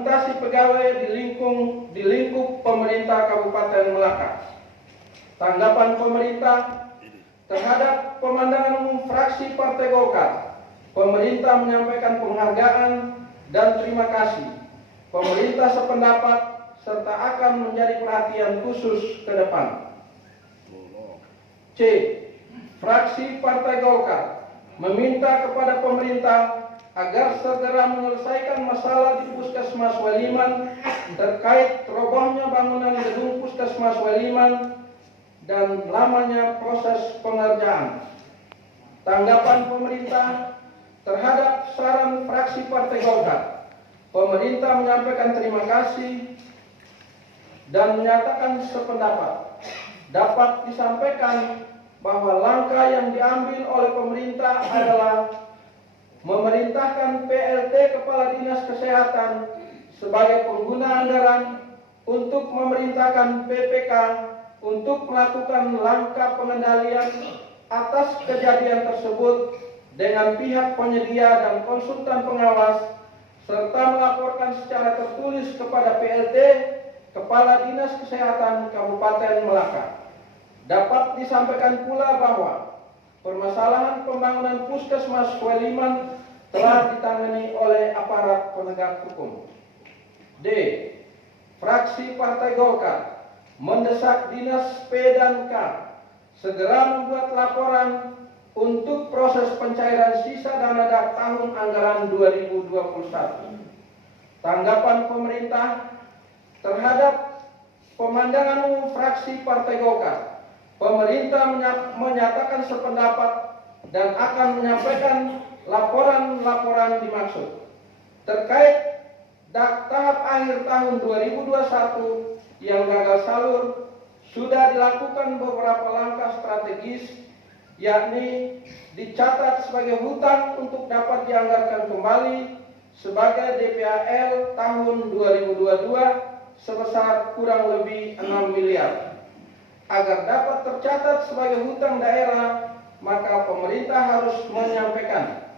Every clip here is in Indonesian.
mutasi pegawai di lingkup pemerintah Kabupaten Melaka. Tanggapan pemerintah terhadap pemandangan umum fraksi Partai Golkar. Pemerintah menyampaikan penghargaan dan terima kasih. Pemerintah sependapat serta akan menjadi perhatian khusus ke depan. C. Fraksi Partai Golkar meminta kepada pemerintah agar segera menyelesaikan masalah di Puskesmas Weliman terkait robohnya bangunan gedung Puskesmas Weliman dan lamanya proses pengerjaan. Tanggapan pemerintah terhadap saran fraksi Partai Golkar. Pemerintah menyampaikan terima kasih dan menyatakan sependapat. Dapat disampaikan bahwa langkah yang diambil oleh pemerintah adalah memerintahkan PLT Kepala Dinas Kesehatan sebagai pengguna anggaran untuk memerintahkan PPK untuk melakukan langkah pengendalian atas kejadian tersebut dengan pihak penyedia dan konsultan pengawas, serta melaporkan secara tertulis kepada PLT Kepala Dinas Kesehatan Kabupaten Melaka. Dapat disampaikan pula bahwa permasalahan pembangunan Puskesmas Weliman telah ditangani oleh aparat penegak hukum. D. Fraksi Partai Golkar mendesak Dinas P dan K segera membuat laporan untuk proses pencairan sisa dana tahun anggaran 2021. Tanggapan pemerintah terhadap pemandangan umum fraksi Partai Golkar. Pemerintah menyatakan sependapat dan akan menyampaikan laporan-laporan dimaksud. Terkait tahap akhir tahun 2021 yang gagal salur, sudah dilakukan beberapa langkah strategis, yakni dicatat sebagai hutang untuk dapat dianggarkan kembali sebagai DPAL tahun 2022 sebesar kurang lebih 6 miliar. Agar dapat tercatat sebagai hutang daerah, maka pemerintah harus menyampaikan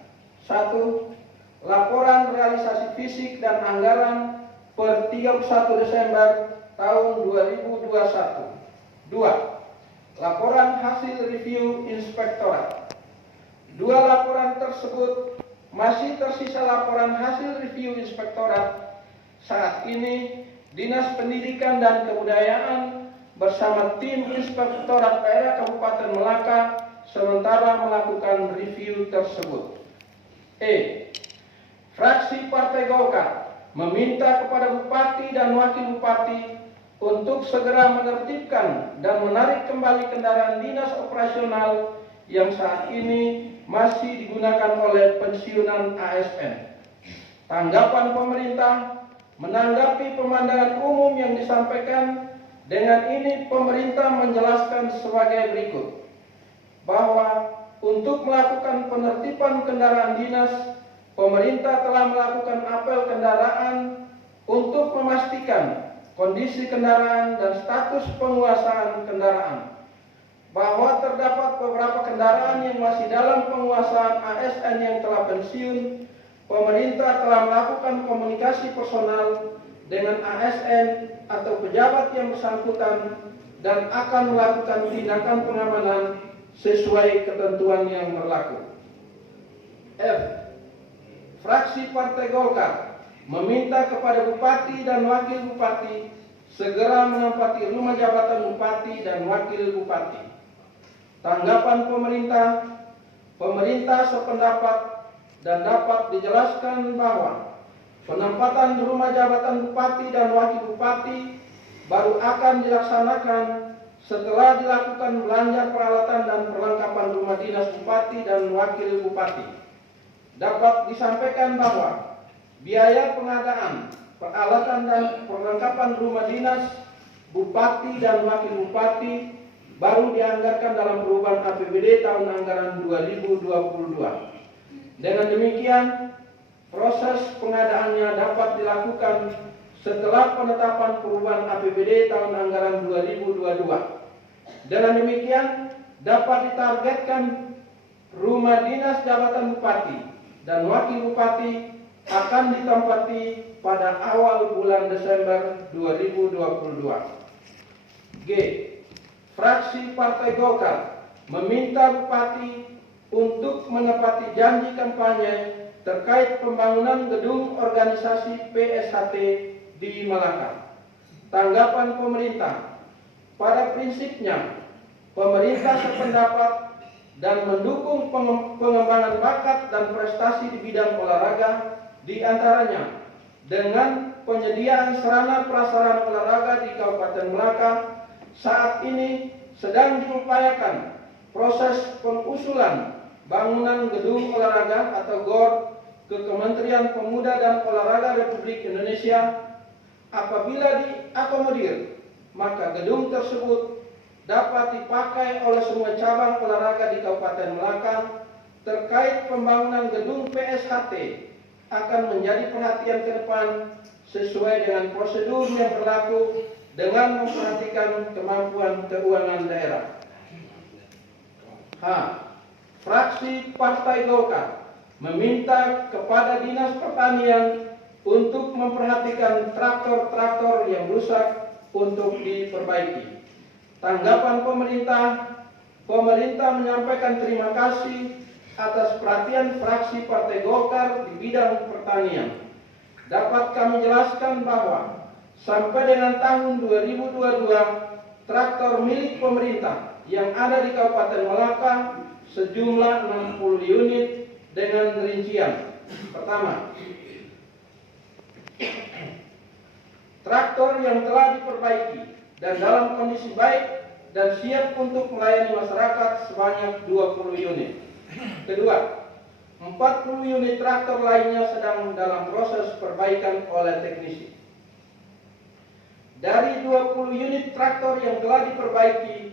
1. Laporan realisasi fisik dan anggaran per 31 Desember tahun 2021. 2. Laporan hasil review inspektorat. 2 laporan tersebut masih tersisa laporan hasil review inspektorat. Saat ini Dinas Pendidikan dan Kebudayaan bersama tim Inspektorat Daerah Kabupaten Melaka sementara melakukan review tersebut. E. Fraksi Partai Golkar meminta kepada Bupati dan Wakil Bupati untuk segera menertibkan dan menarik kembali kendaraan dinas operasional yang saat ini masih digunakan oleh pensiunan ASN. Tanggapan pemerintah menanggapi pemandangan umum yang disampaikan. Dengan ini pemerintah menjelaskan sebagai berikut, bahwa untuk melakukan penertiban kendaraan dinas, pemerintah telah melakukan apel kendaraan untuk memastikan kondisi kendaraan dan status penguasaan kendaraan. Bahwa terdapat beberapa kendaraan yang masih dalam penguasaan ASN yang telah pensiun, pemerintah telah melakukan komunikasi personal dengan ASN atau pejabat yang bersangkutan dan akan melakukan tindakan pengamanan sesuai ketentuan yang berlaku. F. Fraksi Partai Golkar meminta kepada Bupati dan Wakil Bupati segera menempati rumah jabatan Bupati dan Wakil Bupati. Tanggapan pemerintah sependapat dan dapat dijelaskan bahwa penempatan rumah jabatan Bupati dan Wakil Bupati baru akan dilaksanakan setelah dilakukan belanja peralatan dan perlengkapan rumah dinas Bupati dan Wakil Bupati. Dapat disampaikan bahwa biaya pengadaan peralatan dan perlengkapan rumah dinas Bupati dan Wakil Bupati baru dianggarkan dalam perubahan APBD tahun anggaran 2022. Dengan demikian, proses pengadaannya dapat dilakukan setelah penetapan perubahan APBD tahun anggaran 2022. Dengan demikian, dapat ditargetkan rumah dinas jabatan Bupati dan Wakil Bupati akan ditempati pada awal bulan Desember 2022. G. Fraksi Partai Golkar meminta Bupati untuk menepati janji kampanye terkait pembangunan gedung organisasi PSHT di Malaka. Tanggapan pemerintah. Pada prinsipnya, pemerintah sependapat dan mendukung pengembangan bakat dan prestasi di bidang olahraga, di antaranya dengan penyediaan sarana prasarana olahraga di Kabupaten Malaka. Saat ini sedang diupayakan proses pengusulan bangunan gedung olahraga atau GOR ke Kementerian Pemuda dan Olahraga Republik Indonesia. Apabila diakomodir, maka gedung tersebut dapat dipakai oleh semua cabang olahraga di Kabupaten Malaka. Terkait pembangunan gedung PSHT akan menjadi perhatian ke depan sesuai dengan prosedur yang berlaku dengan memperhatikan kemampuan keuangan daerah. H. Fraksi Partai Golkar meminta kepada Dinas Pertanian untuk memperhatikan traktor-traktor yang rusak untuk diperbaiki. Tanggapan pemerintah. Pemerintah menyampaikan terima kasih atas perhatian fraksi Partai Golkar di bidang pertanian. Dapat kami jelaskan bahwa sampai dengan tahun 2022, traktor milik pemerintah yang ada di Kabupaten Malaka sejumlah 60 unit dengan rincian. Pertama, traktor yang telah diperbaiki dan dalam kondisi baik dan siap untuk melayani masyarakat sebanyak 20 unit. Kedua, 40 unit traktor lainnya sedang dalam proses perbaikan oleh teknisi. Dari 20 unit traktor yang telah diperbaiki,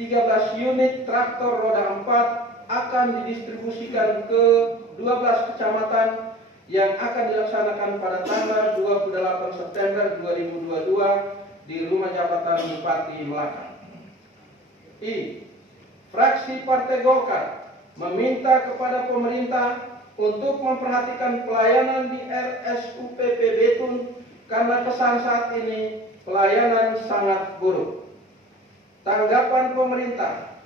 13 unit traktor roda 4 akan didistribusikan ke 12 kecamatan yang akan dilaksanakan pada tanggal 28 September 2022 di Rumah Jabatan Bupati Malaka. I. Fraksi Partai Golkar meminta kepada pemerintah untuk memperhatikan pelayanan di RSUPP Betun karena kesan saat ini pelayanan sangat buruk. Tanggapan pemerintah.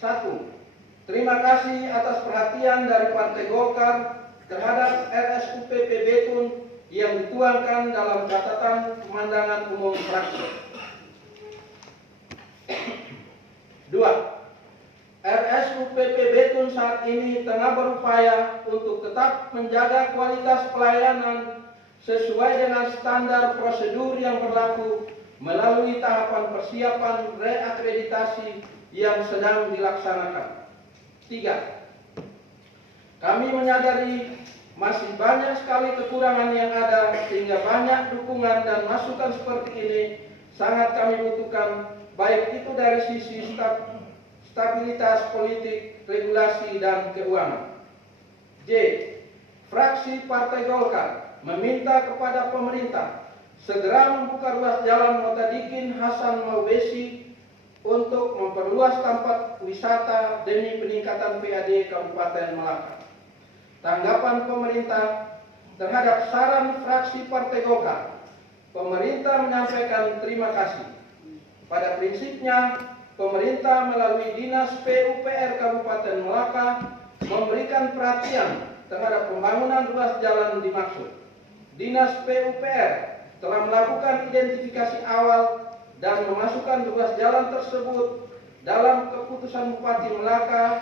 1. Terima kasih atas perhatian dari Partai Golkar terhadap RSUPP Betun yang dituangkan dalam catatan pemandangan umum fraksi. 2. RSUPP Betun saat ini tengah berupaya untuk tetap menjaga kualitas pelayanan sesuai dengan standar prosedur yang berlaku melalui tahapan persiapan reakreditasi yang sedang dilaksanakan. 3. Kami menyadari masih banyak sekali kekurangan yang ada sehingga banyak dukungan dan masukan seperti ini sangat kami butuhkan, baik itu dari sisi stabilitas politik, regulasi, dan keuangan. J. Fraksi Partai Golkar meminta kepada pemerintah segera membuka ruas jalan Motadikin Hasan Maubesi untuk memperluas tempat wisata demi peningkatan PAD Kabupaten Malaka. Tanggapan pemerintah terhadap saran fraksi Partai Golkar. Pemerintah menyampaikan terima kasih. Pada prinsipnya, pemerintah melalui Dinas PUPR Kabupaten Malaka memberikan perhatian terhadap pembangunan ruas jalan dimaksud. Dinas PUPR telah melakukan identifikasi awal dan memasukkan ruas jalan tersebut dalam keputusan Bupati Malaka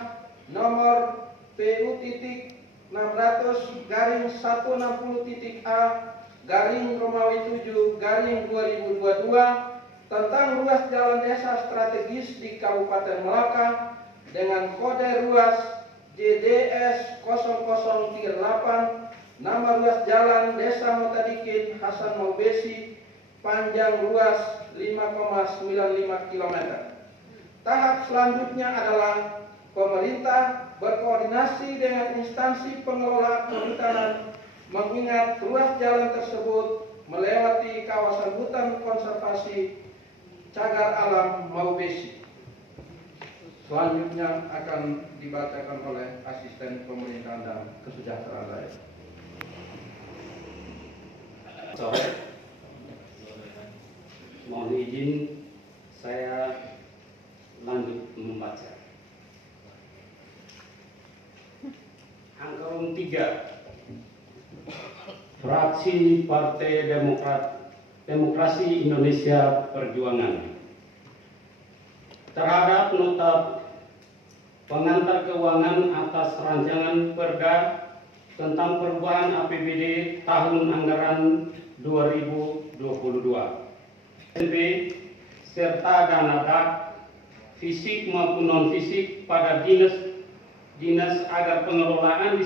nomor PU.660.A/Romawi 7/2022 tentang ruas jalan desa strategis di Kabupaten Malaka dengan kode ruas JDS 0038, nama ruas jalan Desa Motadikin Hasan Maubesi, panjang ruas 5,95 km. Tahap selanjutnya adalah pemerintah berkoordinasi dengan instansi pengelola kehutanan mengingat ruas jalan tersebut melewati kawasan hutan konservasi cagar alam Maubesi. Selanjutnya akan dibacakan oleh Asisten Pemerintahan dan Kesejahteraan Rakyat. Sore, mohon izin saya lanjut membaca. Angka 3, Fraksi Partai Demokrasi Indonesia Perjuangan terhadap nota pengantar keuangan atas rancangan Perda tentang perubahan APBD tahun anggaran 2022 SPP serta dana DAK fisik maupun non fisik pada dinas agar pengelolaan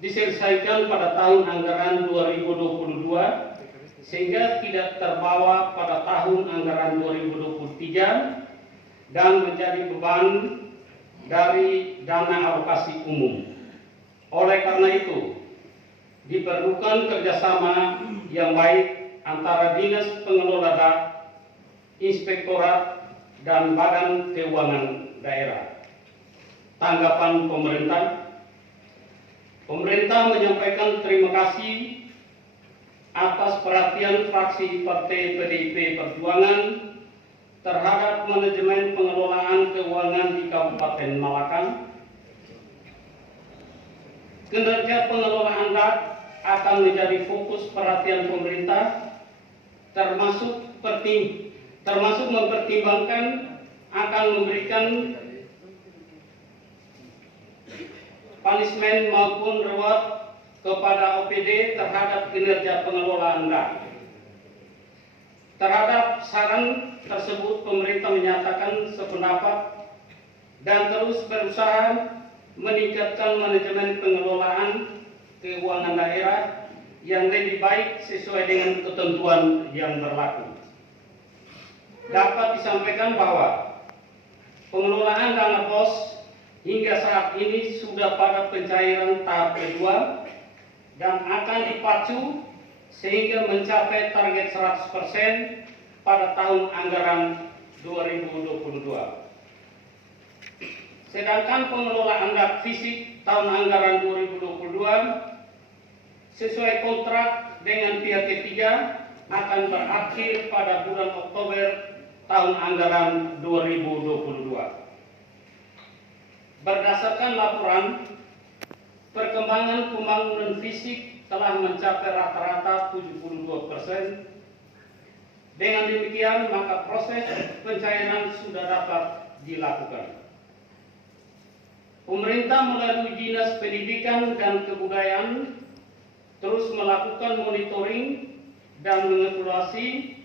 diselesaikan pada tahun anggaran 2022 sehingga tidak terbawa pada tahun anggaran 2023 dan menjadi beban dari dana alokasi umum. Oleh karena itu, diperlukan kerjasama yang baik antara Dinas Pengelola DAK, Inspektorat, dan Badan Keuangan Daerah. Tanggapan pemerintah. Pemerintah menyampaikan terima kasih atas perhatian fraksi Partai PDIP Perjuangan terhadap manajemen pengelolaan keuangan di Kabupaten Malaka. Kinerja pengelolaan DAK akan menjadi fokus perhatian pemerintah, termasuk mempertimbangkan akan memberikan punishment maupun reward kepada OPD terhadap kinerja pengelolaan DAK. Terhadap saran tersebut, pemerintah menyatakan sependapat dan terus berusaha meningkatkan manajemen pengelolaan keuangan daerah yang lebih baik sesuai dengan ketentuan yang berlaku. Dapat disampaikan bahwa pengelolaan dana BOS hingga saat ini sudah pada pencairan tahap kedua dan akan dipacu sehingga mencapai target 100% pada tahun anggaran 2022. Sedangkan pengelolaan DAK fisik tahun anggaran 2022 sesuai kontrak dengan pihak ketiga akan berakhir pada bulan Oktober tahun anggaran 2022. Berdasarkan laporan, perkembangan pembangunan fisik telah mencapai rata-rata 72%. Dengan demikian, maka proses pencairan sudah dapat dilakukan. Pemerintah melalui Dinas Pendidikan dan Kebudayaan terus melakukan monitoring dan mengevaluasi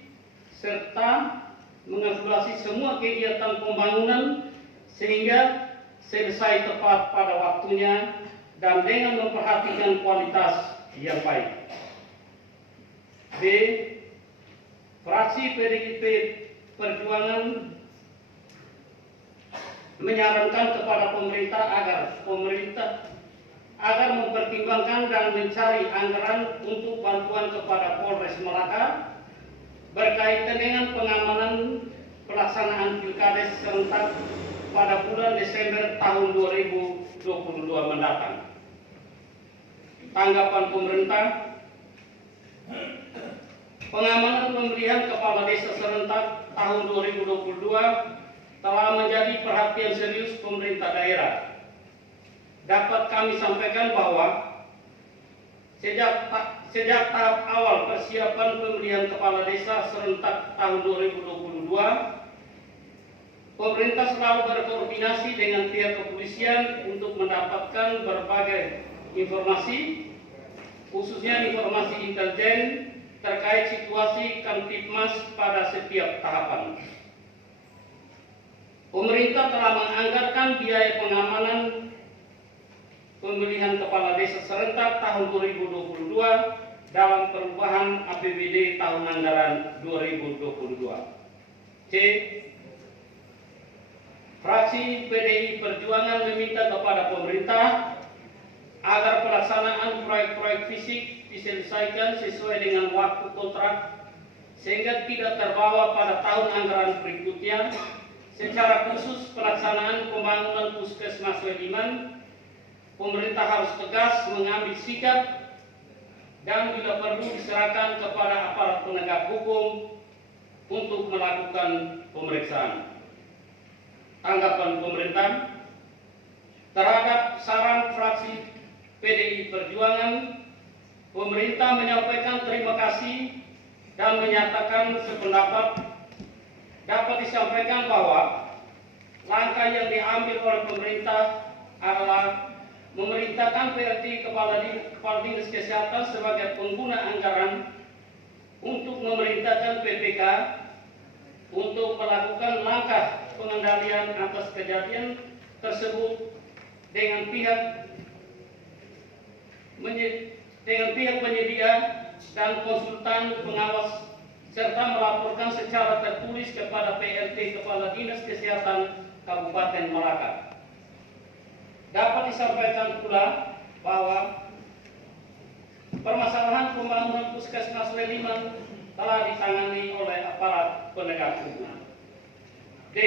serta mengevaluasi semua kegiatan pembangunan sehingga selesai tepat pada waktunya dan dengan memperhatikan kualitas yang baik. B. Fraksi PDIP Perjuangan menyarankan kepada pemerintah agar mempertimbangkan dan mencari anggaran untuk bantuan kepada Polres Malaka berkaitan dengan pengamanan pelaksanaan Pilkades serentak pada bulan Desember tahun 2022 mendatang. Tanggapan pemerintah. Pengamanan pemilihan kepala desa serentak tahun 2022 telah menjadi perhatian serius pemerintah daerah. Dapat kami sampaikan bahwa sejak tahap awal persiapan pemilihan kepala desa serentak tahun 2022, pemerintah selalu berkoordinasi dengan pihak kepolisian untuk mendapatkan berbagai informasi, khususnya informasi intelijen terkait situasi Kamtibmas pada setiap tahapan. Pemerintah telah menganggarkan biaya pengamanan pemilihan kepala desa serentak tahun 2022 dalam perubahan APBD tahun anggaran 2022. C. Fraksi PDI Perjuangan meminta kepada pemerintah agar pelaksanaan proyek-proyek fisik diselesaikan sesuai dengan waktu kontrak sehingga tidak terbawa pada tahun anggaran berikutnya, secara khusus pelaksanaan pembangunan Puskesmas Leliman, pemerintah harus tegas mengambil sikap dan bila perlu diserahkan kepada aparat penegak hukum untuk melakukan pemeriksaan. Tanggapan pemerintah terhadap saran fraksi PDI Perjuangan, pemerintah menyampaikan terima kasih dan menyatakan sependapat. Dapat disampaikan bahwa langkah yang diambil oleh pemerintah adalah memerintahkan PLT Kepala Dinas Kesehatan sebagai pengguna anggaran untuk memerintahkan PPK untuk melakukan langkah pengendalian atas kejadian tersebut dengan pihak penyedia dan konsultan pengawas, serta melaporkan secara tertulis kepada PLT Kepala Dinas Kesehatan Kabupaten Malaka. Dapat disampaikan pula bahwa permasalahan pembangunan Puskesmas Leliman telah ditangani oleh aparat penegak hukum. D.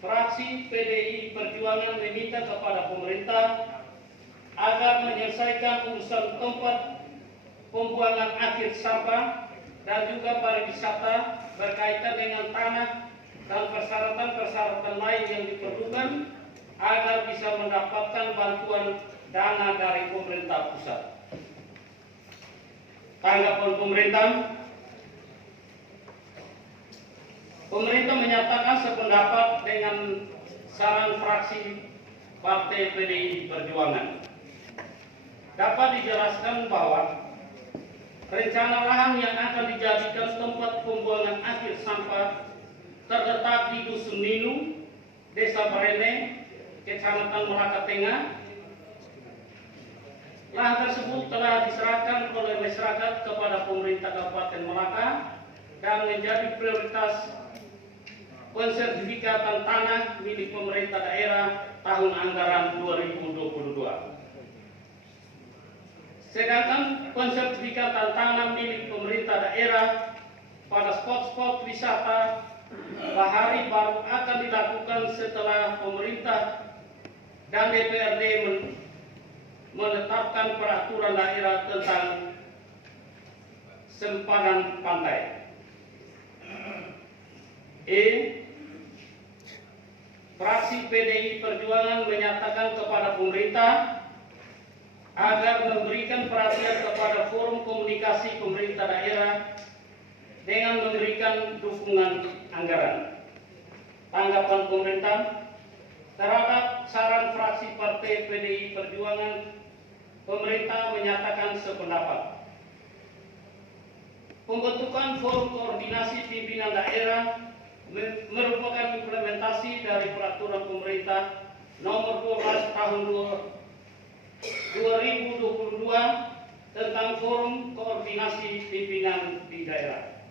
Fraksi PDI Perjuangan meminta kepada pemerintah agar menyelesaikan urusan tempat pembuangan akhir sampah dan juga pariwisata berkaitan dengan tanah dan persyaratan-persyaratan lain yang diperlukan agar bisa mendapatkan bantuan dana dari pemerintah pusat. Tanggapan pemerintah, pemerintah menyatakan sependapat dengan saran fraksi Partai PDI Perjuangan. Dapat dijelaskan bahwa rencana lahan yang akan dijadikan tempat pembuangan akhir sampah terletak di Dusun Ninu, Desa Barene, Kecamatan Malaka Tengah. Lahan tersebut telah diserahkan oleh masyarakat kepada pemerintah Kabupaten Malaka dan menjadi prioritas pensertifikatan tanah milik pemerintah daerah tahun anggaran 2022. Sedangkan pensertifikatan tanah milik pemerintah daerah pada spot-spot wisata bahari baru akan dilakukan setelah pemerintah dan DPRD menetapkan peraturan daerah tentang sempadan pantai. E. Fraksi PDI Perjuangan menyatakan kepada pemerintah agar memberikan perhatian kepada forum komunikasi pemerintah daerah dengan memberikan dukungan anggaran. Tanggapan pemerintah terhadap saran fraksi Partai PDI Perjuangan, pemerintah menyatakan sependapat. Pembentukan forum koordinasi pimpinan daerah merupakan implementasi dari peraturan pemerintah nomor 12 tahun 2022 tentang forum koordinasi pimpinan di daerah.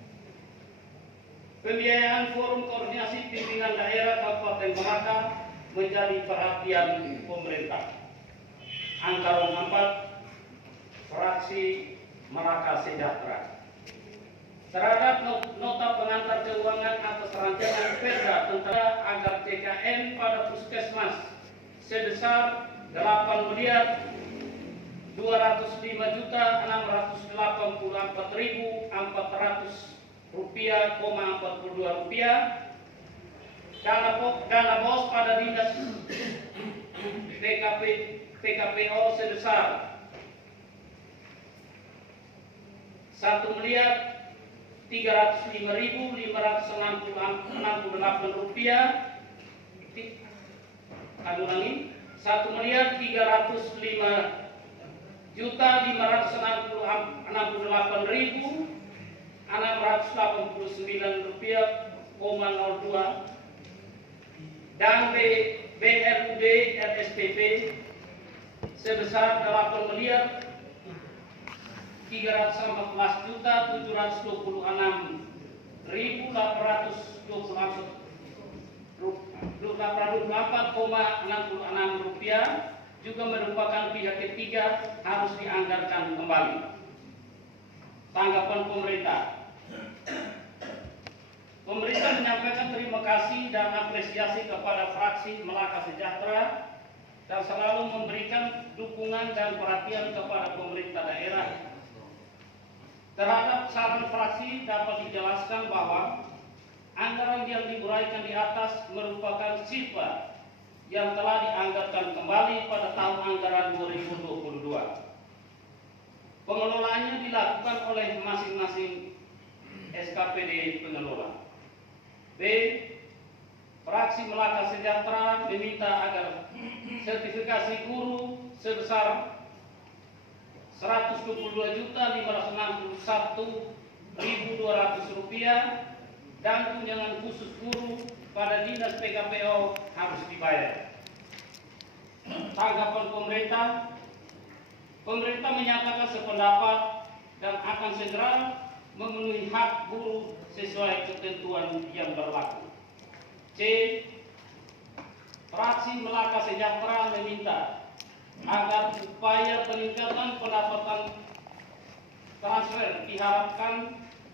Pembiayaan forum koordinasi pimpinan daerah Kabupaten Malaka menjadi perhatian pemerintah. Anggaran 4 fraksi Malaka Sejahtera. Terhadap nota pengantar keuangan atas rancangan Perda tentang agar TKN pada Puskesmas sebesar 8.205.684.400 rupiah, dana bos pada dinas PKPO sebesar 1.305.568 rupiah, 1.368.689 rupiah, 02, dan BRUD RSPP sebesar 8.326.724,66 rupiah juga merupakan pihak ketiga harus dianggarkan kembali. Tanggapan pemerintah Pemerintah menyampaikan terima kasih dan apresiasi kepada fraksi Melaka Sejahtera dan selalu memberikan dukungan dan perhatian kepada pemerintah daerah. Terhadap saran fraksi dapat dijelaskan bahwa anggaran yang diuraikan di atas merupakan sifat yang telah dianggarkan kembali pada tahun anggaran 2022. Pengelolaannya dilakukan oleh masing-masing SKPD pengelola. B. Fraksi Melaka Sejahtera meminta agar sertifikasi guru sebesar Rp122.561.200 dan tunjangan khusus guru pada Dinas PKPO harus dibayar. Tanggapan pemerintah. Pemerintah menyatakan sependapat dan akan segera memenuhi hak guru sesuai ketentuan yang berlaku. C. Fraksi Melaka Sejahtera meminta agar upaya peningkatan pendapatan transfer diharapkan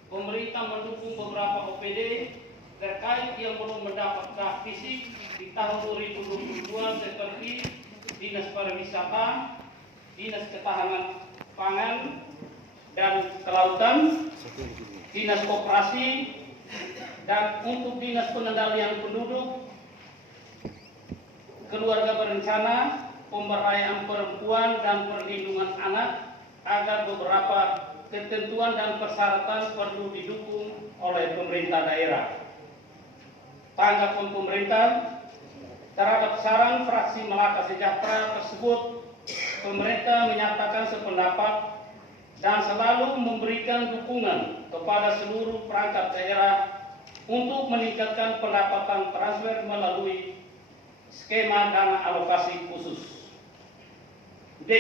pemerintah mendukung beberapa OPD terkait yang belum mendapat draft fisik di tahun 2022 seperti Dinas Pariwisata, Dinas Ketahanan Pangan dan Kelautan, Dinas Koperasi, dan untuk Dinas Pengendalian Penduduk, Keluarga Berencana, Pemberdayaan Perempuan dan Perlindungan Anak agar beberapa ketentuan dan persyaratan perlu didukung oleh pemerintah daerah. Tanggapan pemerintah terhadap saran fraksi Melaka Sejahtera tersebut, pemerintah menyatakan sependapat dan selalu memberikan dukungan kepada seluruh perangkat daerah untuk meningkatkan pendapatan transfer melalui skema dana alokasi khusus. D.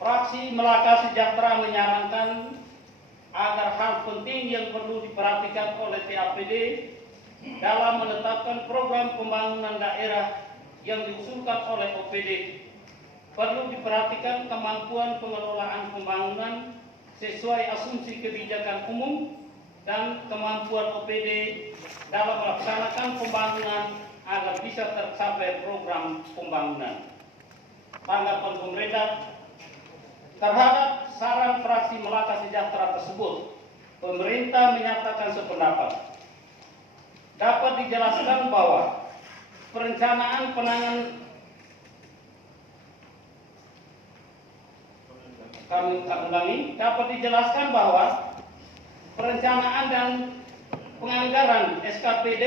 Fraksi Melaka Sejahtera menyarankan agar hal penting yang perlu diperhatikan oleh TAPD dalam menetapkan program pembangunan daerah yang diusulkan oleh OPD perlu diperhatikan kemampuan pengelolaan pembangunan sesuai asumsi kebijakan umum dan kemampuan OPD dalam melaksanakan pembangunan agar bisa tercapai program pembangunan. Tanggapan pemerintah terhadap saran fraksi Melaka Sejahtera tersebut, pemerintah menyatakan sependapat. Dapat dijelaskan bahwa perencanaan dapat dijelaskan bahwa perencanaan dan penganggaran SKPD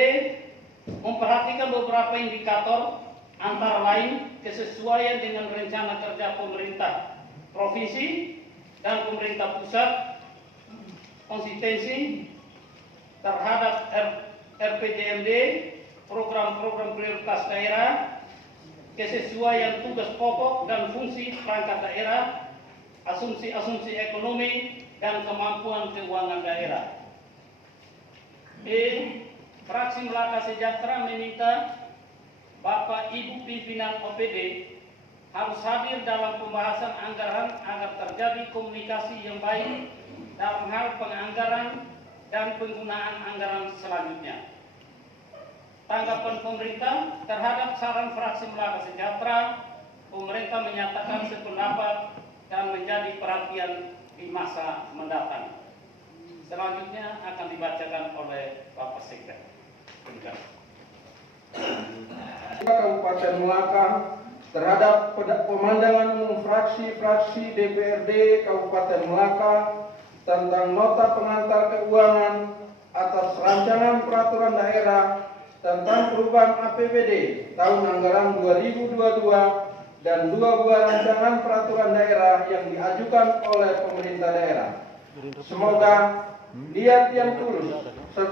memperhatikan beberapa indikator antara lain kesesuaian dengan rencana kerja pemerintah provinsi dan pemerintah pusat, konsistensi terhadap RPJMD, program-program prioritas daerah, kesesuaian tugas pokok dan fungsi perangkat daerah, asumsi-asumsi ekonomi dan kemampuan keuangan daerah. B. Fraksi Melaka Sejahtera meminta Bapak Ibu pimpinan OPD harus hadir dalam pembahasan anggaran agar terjadi komunikasi yang baik dalam hal penganggaran dan penggunaan anggaran selanjutnya. Tanggapan pemerintah terhadap saran fraksi Melaka Sejahtera, pemerintah menyatakan sependapat dan menjadi perhatian di masa mendatang. Selanjutnya akan dibacakan oleh Bapak Sekda. Kabupaten Melaka terhadap pemandangan umum fraksi-fraksi DPRD Kabupaten Melaka tentang nota pengantar keuangan atas rancangan peraturan daerah tentang perubahan APBD tahun anggaran 2022 dan 2 buah rancangan peraturan daerah yang diajukan oleh pemerintah daerah. Semoga niat yang tulus